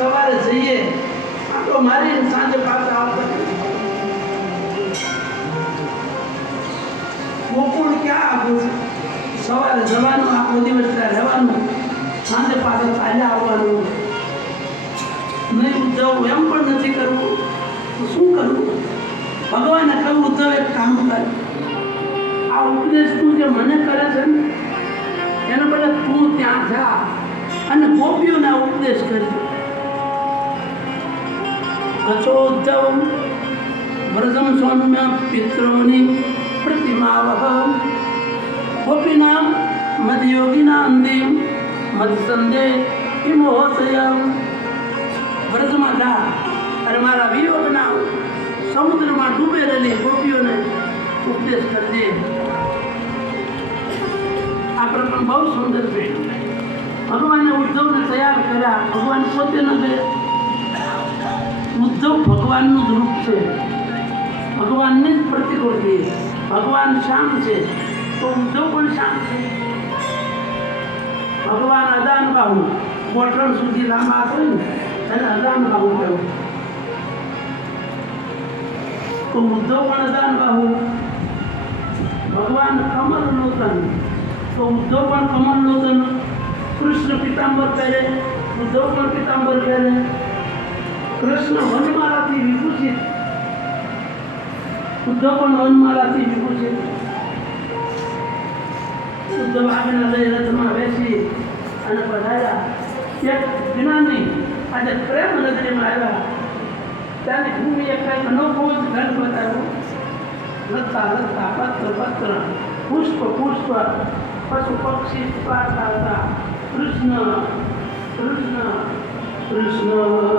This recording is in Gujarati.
સવારે જઈએ આટલો મારીને સાંજે પાછા આવતા. ગોકુળ ક્યાં આવું સવારે જવાનું, આખો દિવસ ત્યાં રહેવાનું, સાંજે પાછા ચાલ્યા આવવાનું. નહીં ઉદ્ધવ એમ પણ નથી કરવું. તો શું કરવું? ભગવાને કહ્યું, ઉદ્ધવ એક કામ કર. આ ઉપદેશ તું જે મને કરે છે ને, એના બદલે તું ત્યાં જા અને ગોપીઓને ઉપદેશ કરજો. અચોદ્ધવ વ્રજમ સૌમ્ય પિતૃની પ્રતિમાવહ ગોપીનામ મદયોગીના અંતિમ મદસંદે ઇમોહસય વ્રજમાં જા અને મારા વિયોગના સમુદ્રમાં ડૂબેલી ગોપીઓને ઉપદેશ કરજે આ પ્રકરણ બહુ સુંદર છે. ભગવાને ઉદ્ધવને તૈયાર કર્યા ભગવાનનું રૂપ છે. ભગવાનને જ પ્રતિકૃતિ ભગવાન શામ છે. તો ઊંધો પણ શામ છે? ભગવાન અદાન બાહુ. ગોઠણ સુધી લાંબા હોય ને, એને અદાન બાહુ કહેવું તો ઉદ્ધવ પણ અદાન બાહુ. ભગવાન કમલ લોચન તો મુદ્દો પણ કમલ લોચન કૃષ્ણ પિતાંબર પહેરે, મુદ્દો પણ પિતાંબર પહેરે. કૃષ્ણ વનમાળાથી વિભૂષિત ઉદ્ધવ પણ વનમાળાથી વિભૂષિત ઉદ્ધવ આગળના લઈ રથમાં બેસી અને પધાર્યા એક જ્ઞાની આજે પ્રેમ નગરીમાં આવ્યા ત્યાંની ભૂમિએ કંઈક અનોખો જ રંગ બતાવ્યો લતા લતા પત્ર પત્ર પુષ્પ પુષ્પ પશુ પક્ષી પાડતા હતા કૃષ્ણ કૃષ્ણ કૃષ્ણ કૃષ્ણ કર